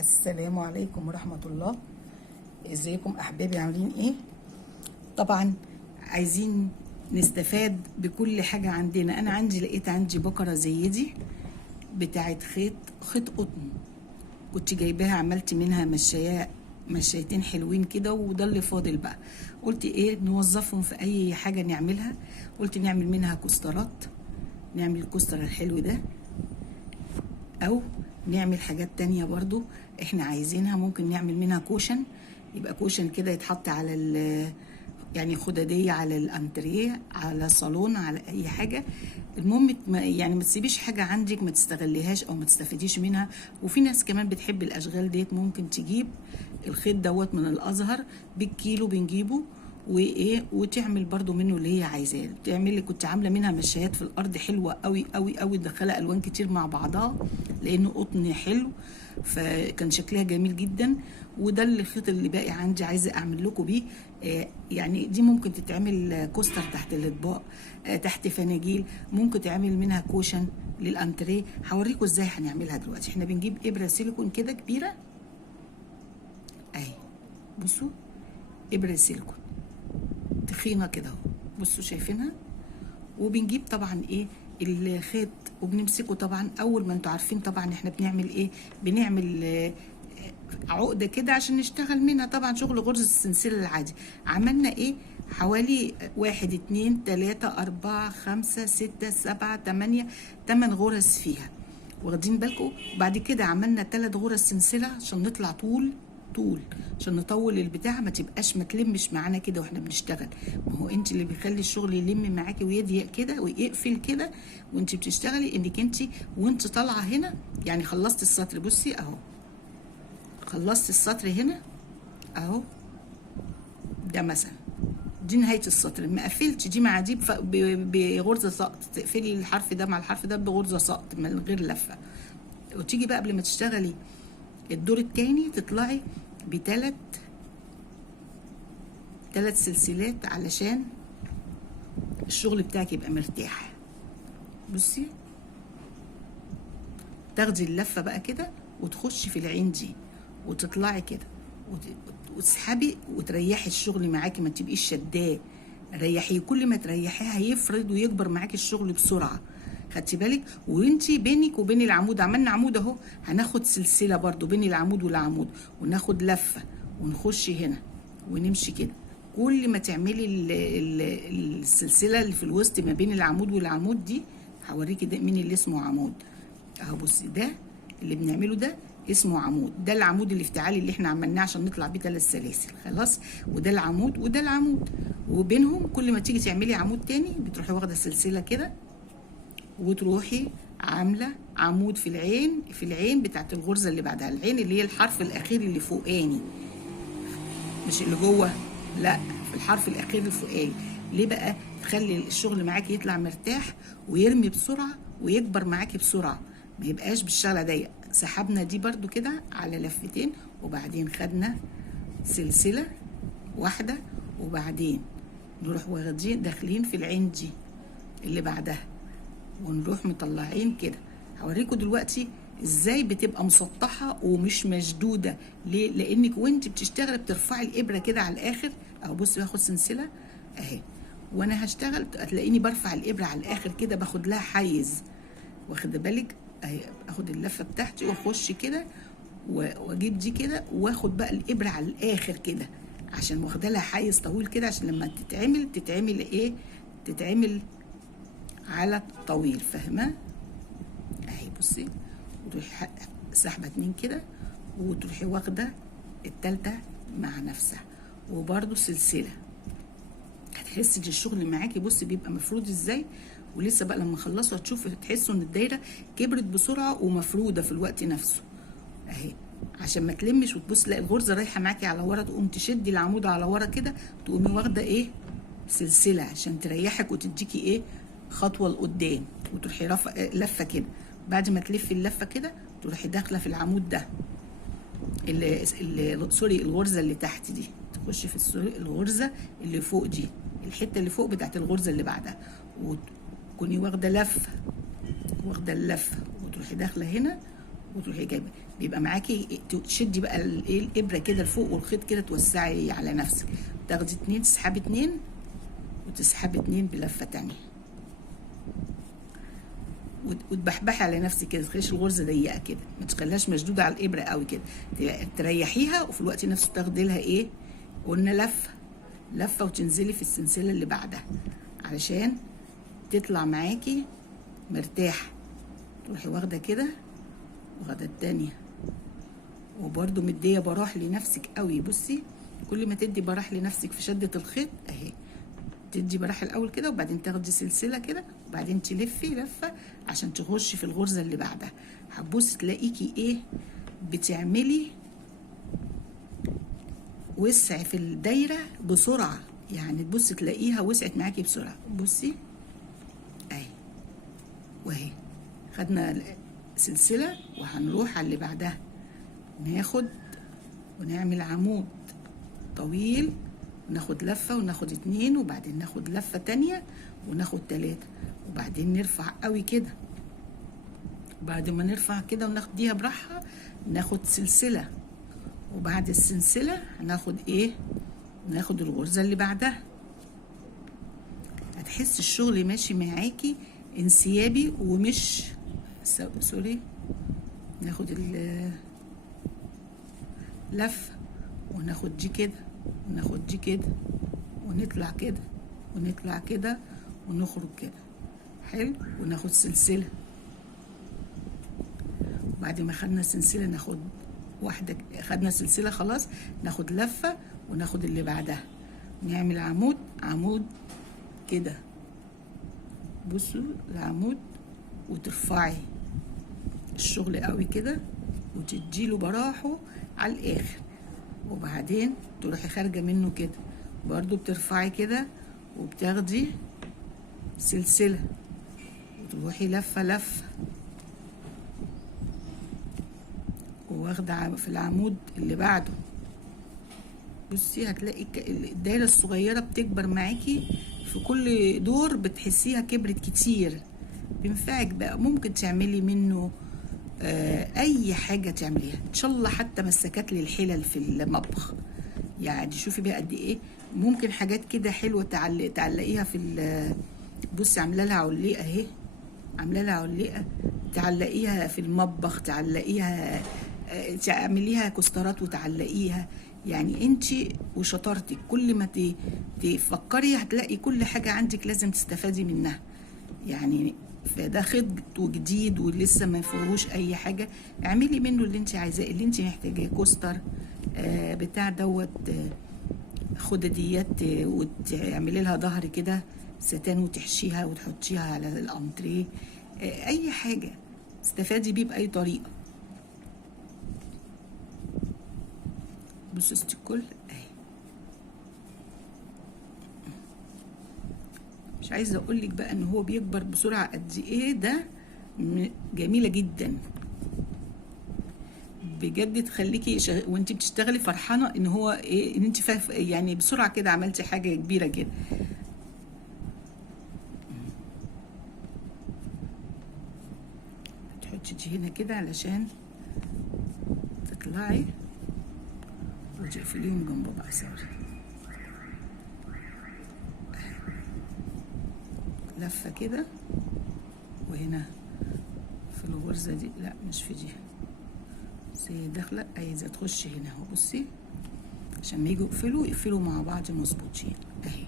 السلام عليكم ورحمة الله. ازيكم احبابي، عاملين ايه؟ طبعا عايزين نستفاد بكل حاجة عندنا. انا لقيت عندي بقرة زي دي بتاعت خيط قطن، كنت جايباها، عملت منها مشايتين حلوين كده، وده اللي فاضل بقى. قلت ايه نوظفهم في اي حاجة نعملها. قلت نعمل منها كوسترات، نعمل الكوستر الحلو ده، او نعمل حاجات تانية برضو احنا عايزينها. ممكن نعمل منها كوشن، يبقى كوشن كده يتحط على يعني خدادية على الانتريه، على صالون، على اي حاجة. المهم ما تسيبيش حاجة عندك ما تستغليهاش او ما تستفيديش منها. وفي ناس كمان بتحب الاشغال ديت، ممكن تجيب الخيط دوت من الازهر بالكيلو بنجيبه وايه، وتعمل برضو منه اللي هي عايزاه. تعملي، كنت عامله منها مشايات في الارض حلوه قوي قوي قوي، مدخله الوان كتير مع بعضها لانه قطن حلو، فكان شكلها جميل جدا. وده الخيط اللي باقي عندي عايزه اعمل لكم بيه. يعني دي ممكن تتعمل كوستر تحت الاطباق، تحت فناجيل، ممكن تعمل منها كوشن للانتريه. هوريكم ازاي هنعملها دلوقتي. احنا بنجيب ابره سيليكون كده كبيره اهي، بصوا، ابره سيليكون تخينه كده اهو، بصوا شايفينها. وبنجيب طبعا ايه الخيط وبنمسكه. طبعا اول ما انتوا عارفين طبعا احنا بنعمل ايه، بنعمل عقده كده عشان نشتغل منها. طبعا شغل غرز السلسله العادي. عملنا ايه؟ حوالي 1 2 3 4 5 6 7 8 8 غرز فيها، واخدين بالكم؟ وبعد كده عملنا 3 غرز سلسله عشان نطلع طول عشان نطول البتاع، ما تلمش معانا كده واحنا بنشتغل. ما هو انت اللي بيخلي الشغل يلم معاكي ويضيق كده ويقفل كده وانت بتشتغلي، انك انت وانت طالعه هنا. يعني خلصت السطر، بصي اهو، خلصت السطر هنا اهو، ده مثلا دي نهايه السطر. ما قفلتش دي مع دي بغرزه سقط، تقفلي الحرف ده مع الحرف ده بغرزه سقط من غير لفه. وتيجي بقى قبل ما تشتغلي الدور التاني تطلعي ب3 سلسلات علشان الشغل بتاعك يبقى مرتاح. بصي، تاخدي اللفه بقى كده وتخشي في العين دي وتطلعي كده وتسحبي وتريحي الشغل معاكي، ما تبقيش شداه، ريحيه. كل ما تريحيه هيفرد ويكبر معاكي الشغل بسرعه، خدتي بالك؟ وانتي بينك وبين العمود، عملنا عمود اهو، هناخد سلسله برضو بين العمود والعمود، وناخد لفه ونخش هنا ونمشي كده. كل ما تعملي السلسله اللي في الوسط ما بين العمود والعمود دي، هوريكي ده مين اللي اسمه عمود اهو. بصي، ده اللي بنعمله ده اسمه عمود. ده العمود الافتعالي اللي احنا عملناه عشان نطلع بيه 3 سلاسل، خلاص. وده العمود وده العمود، وبينهم كل ما تيجي تعملي عمود تاني بتروحي واخده سلسله كده وتروحي عامله عمود في العين بتاعت الغرزه اللي بعدها. العين اللي هي الحرف الاخير اللي فوقاني، مش اللي جوه، لا، في الحرف الاخير الفوقاني. ليه بقى؟ تخلي الشغل معاكي يطلع مرتاح ويرمي بسرعه ويكبر معاكي بسرعه، ما يبقاش بالشغله ضيق. سحبنا دي برضو كده على لفتين، وبعدين خدنا سلسله واحده، وبعدين نروح واخدين داخلين في العين دي اللي بعدها، ونروح مطلعين كده. هوريكم دلوقتي ازاي بتبقى مسطحه ومش مشدوده. ليه؟ لانك وانت بتشتغلي بترفعي الابره كده على الاخر اهو. بصي، باخد سلسله اهي وانا هشتغل، هتلاقيني برفع الابره على الاخر كده، باخد لها حيز، واخده بالك اهي. اخد اللفه بتاعتي واخش كده واجيب دي كده، واخد بقى الابره على الاخر كده عشان واخده لها حيز طويل كده، عشان لما تتعمل ايه، تتعمل على طويل، فاهمه؟ اهي بصي، وتروحي سحبه 2 كده، وتروحي واخده التالتة مع نفسها، وبرده سلسله. هتحسي ان الشغل معاكي، بصي، بيبقى مفرود ازاي. ولسه بقى لما اخلصوا هتشوفوا، تحسوا ان الدايره كبرت بسرعه ومفروده في الوقت نفسه اهي، عشان ما تلمش وتبص تلاقي الغرزه رايحه معاكي على ورا، تقوم تشدي العمود على ورا كده، تقومي واخده ايه، سلسله، عشان تريحك وتديكي ايه، خطوه لقدام، وتروحي لفه كده. بعد ما تلفي اللفه كده تروحي داخله في العمود ده، سوري، الغرزه اللي تحت دي، تخشي في الغرزه اللي فوق دي، الحته اللي فوق بتاعت الغرزه اللي بعدها، وتكوني واخده اللفه، وتروحي داخله هنا، وتروحي جايبه بيبقى معاكي تشدي بقى الايه الابره كده لفوق والخيط كده توسعي على نفسك، تاخدي 2 تسحبي 2 وتسحبي 2 بلفه تانية وتبحبحي على نفسك كده، تخليش الغرزه ضيقه كده، ما تخليهاش مشدوده على الابره قوي كده، تريحيها وفي الوقت نفسه تاخدي لها ايه، قلنا لفه لفه وتنزلي في السلسله اللي بعدها علشان تطلع معاكي مرتاحه. تروحي واخده كده واخده التانية وبرده مديه براح لنفسك قوي. بصي كل ما تدي براح لنفسك في شده الخيط اهي، تدي براح الاول كده وبعدين تاخدي سلسله كده وبعدين تلفي لفه عشان تخشي في الغرزه اللي بعدها. هتبصي تلاقيكي ايه بتعملي وسع في الدايره بسرعه، يعني تبصي تلاقيها وسعت معاكي بسرعه. بصي اهي واهي، خدنا سلسله وهنروح على اللي بعدها، ناخد ونعمل عمود طويل وناخد لفه وناخد 2 وبعدين ناخد لفه تانية وناخد 3 وبعدين نرفع قوي كده. بعد ما نرفع كده وناخديها براحه ناخد سلسله، وبعد السلسله هناخد ايه، ناخد الغرزه اللي بعدها. هتحس الشغل ماشي معاكي انسيابي ومش سوري. ناخد اللفه وناخد دي كده وناخد دي كده ونطلع كده ونطلع كده ونخرج كده حلو، وناخد سلسله. بعد ما خدنا سلسله ناخد واحده، خدنا سلسله خلاص ناخد لفه وناخد اللي بعدها، نعمل عمود عمود كده. بصوا العمود وترفعي الشغل قوي كده وتديله براحه على الاخر، وبعدين تروحي خارجه منه كده برضو بترفعي كده وبتاخدي سلسله وتروحي لفه لفه واخده في العمود اللي بعده. بصي هتلاقي الدايره الصغيره بتكبر معاكي في كل دور، بتحسيها كبرت كتير. بينفعك بقى، ممكن تعملي منه اي حاجه تعمليها ان شاء الله، حتى مسكات للحلل في المطبخ. يعني شوفي بقى قد ايه ممكن حاجات كده حلوه تعلقيها في بصي عامله لها علقه اهي، عامله لها علقه تعلقيها في المطبخ، تعلقيها تعمليها كسترات وتعلقيها. يعني انت وشطارتك كل ما تفكري هتلاقي كل حاجه عندك لازم تستفادي منها. يعني فده خيط وجديد ولسه ما فيهوش اي حاجه، اعملي منه اللي انت عايزاه اللي انت محتاجاه. كوستر بتاع دوت خدديات وتعملي لها ظهر كده ستان وتحشيها وتحطيها على الانتريه، اي حاجه استفادي بيه باي طريقه. بصوا الكل اهي، مش عايزه اقول لك بقى ان هو بيكبر بسرعه قد ايه. ده جميله جدا بجد، تخليكي وانت بتشتغلي فرحانه ان هو ايه، ان انت يعني بسرعه كده عملتي حاجه كبيره كده. تحطي دي هنا كده علشان تطلعي وتقفليهم جنب بعض. لفه كده وهنا في الغرزه دي، لا مش في دي، زي داخله عايزه تخش هنا اهو. بصي عشان ما يجوا يقفلوا مع بعض مظبوطين اهي،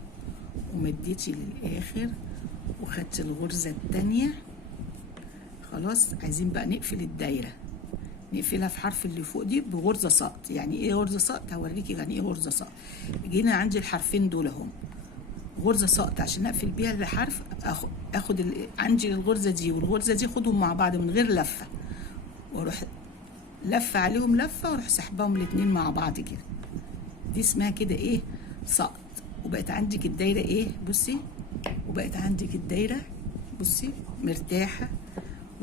ومديتي للاخر وخدت الغرزه التانيه. خلاص عايزين بقى نقفل الدايره، نقفلها في حرف اللي فوق دي بغرزه سقط. يعني ايه غرزه سقط؟ هوريكي يعني ايه غرزه سقط. جينا عندي الحرفين دول اهم، غرزه سقط عشان اقفل بيها الحرف، اخد عندي الغرزه دي والغرزه دي خدهم مع بعض من غير لفه، واروح لفه عليهم لفه واروح سحبهم الاتنين مع بعض كده. دي اسمها كده ايه، سقط. وبقت عندك الدايره ايه، بصي وبقت عندك الدايره بصي مرتاحه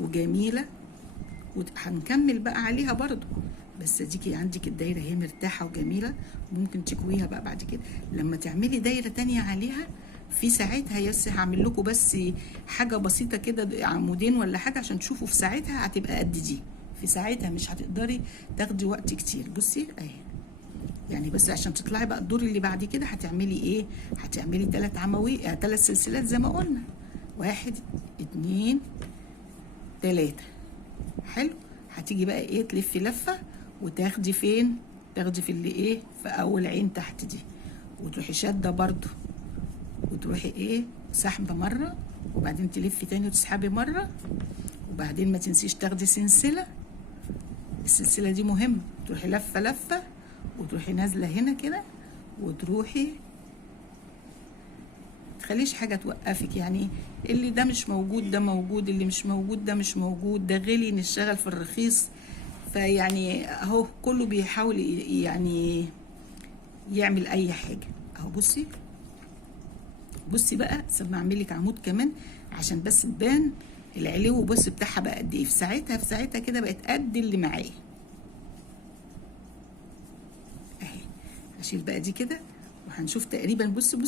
وجميله. وهنكمل بقى عليها برضو، بس اديكي عندك الدايره هي مرتاحه وجميله. ممكن تكويها بقى بعد كده لما تعملي دايره تانية عليها في ساعتها. يس هعمل لكم بس حاجه بسيطه كده عمودين ولا حاجه عشان تشوفوا في ساعتها هتبقى قد دي في ساعتها مش هتقدري تاخدي وقت كتير. بصي اهي يعني، بس عشان تطلعي بقى الدور اللي بعد كده هتعملي ايه؟ هتعملي 3 سلسلات زي ما قلنا، 1 2 3. حلو. هتيجي بقى ايه تلفي لفه وتاخدي فين؟ تاخدي في اللي ايه، في اول عين تحت دي، وتروحي شاده برضو، وتروحي ايه سحبه مره، وبعدين تلفي تاني وتسحبي مره، وبعدين ما تنسيش تاخدي سلسله. السلسله دي مهمه. تروحي لفه لفه وتروحي نازله هنا كده، وتروحي تخليش حاجه توقفك، يعني اللي ده مش موجود ده موجود، اللي مش موجود ده مش موجود، ده غلي نشتغل في الرخيص. فيعني اهو كله بيحاول يعني يعمل اي حاجه. اهو بصي بصي بقى، سيبني اعمل لك عمود كمان عشان بس تبان العلو. بص بتاعها بقى قد ايه، في ساعتها كده بقت قد اللي معايا اهي. هشيل بقى دي كده وهنشوف تقريبا. بصوا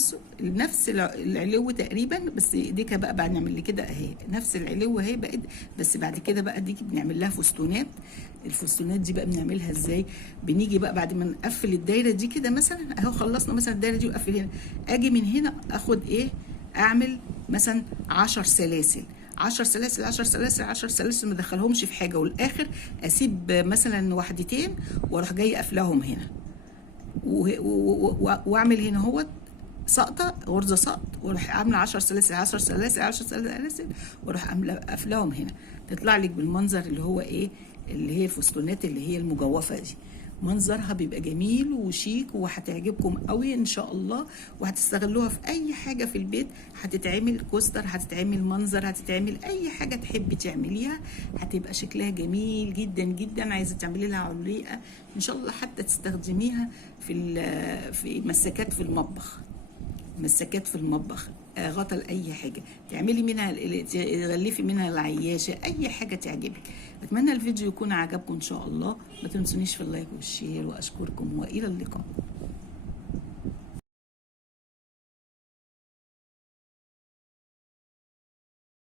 نفس العلو تقريبا، بس ايديك بقى بعد نعمل لي كده اهي نفس العلو اهي بقت. بس بعد كده بقى دي بنعمل لها فستونات. الفستونات دي بقى بنعملها ازاي؟ بنيجي بقى بعد ما نقفل الدايره دي كده مثلا اهو، خلصنا مثلا الدايره دي وقفل هنا، اجي من هنا اخد ايه، اعمل مثلا 10 سلاسل 10 سلاسل 10 سلاسل 10 سلاسل، ما ادخلهمش في حاجه، والاخر اسيب مثلا واحدتين واروح جاي قافلاهم هنا، واعمل هنا اهوت سقطه غرزه سقط، واروح عامله 10 سلاسل 10 سلاسل 10 سلاسل، واروح عامله قافلاهم هنا. تطلع لك بالمنظر اللي هو ايه، اللي هي الفستونات اللي هي المجوفه دي. منظرها بيبقى جميل وشيك وهتعجبكم قوي ان شاء الله، وهتستغلوها في اي حاجه في البيت. هتتعمل كوستر، هتتعمل منظر، هتتعمل اي حاجه تحبي تعمليها، هتبقى شكلها جميل جدا جدا. عايزه تعملي لها علقه ان شاء الله، حتى تستخدميها في مسكات في المطبخ، مسكات في المطبخ، غطا لاي حاجه، تعملي منها تغلفي منها العياشه، اي حاجه تعجبك. اتمنى الفيديو يكون عجبكم ان شاء الله. ما تنسونيش في اللايك والشير، واشكركم والى اللقاء.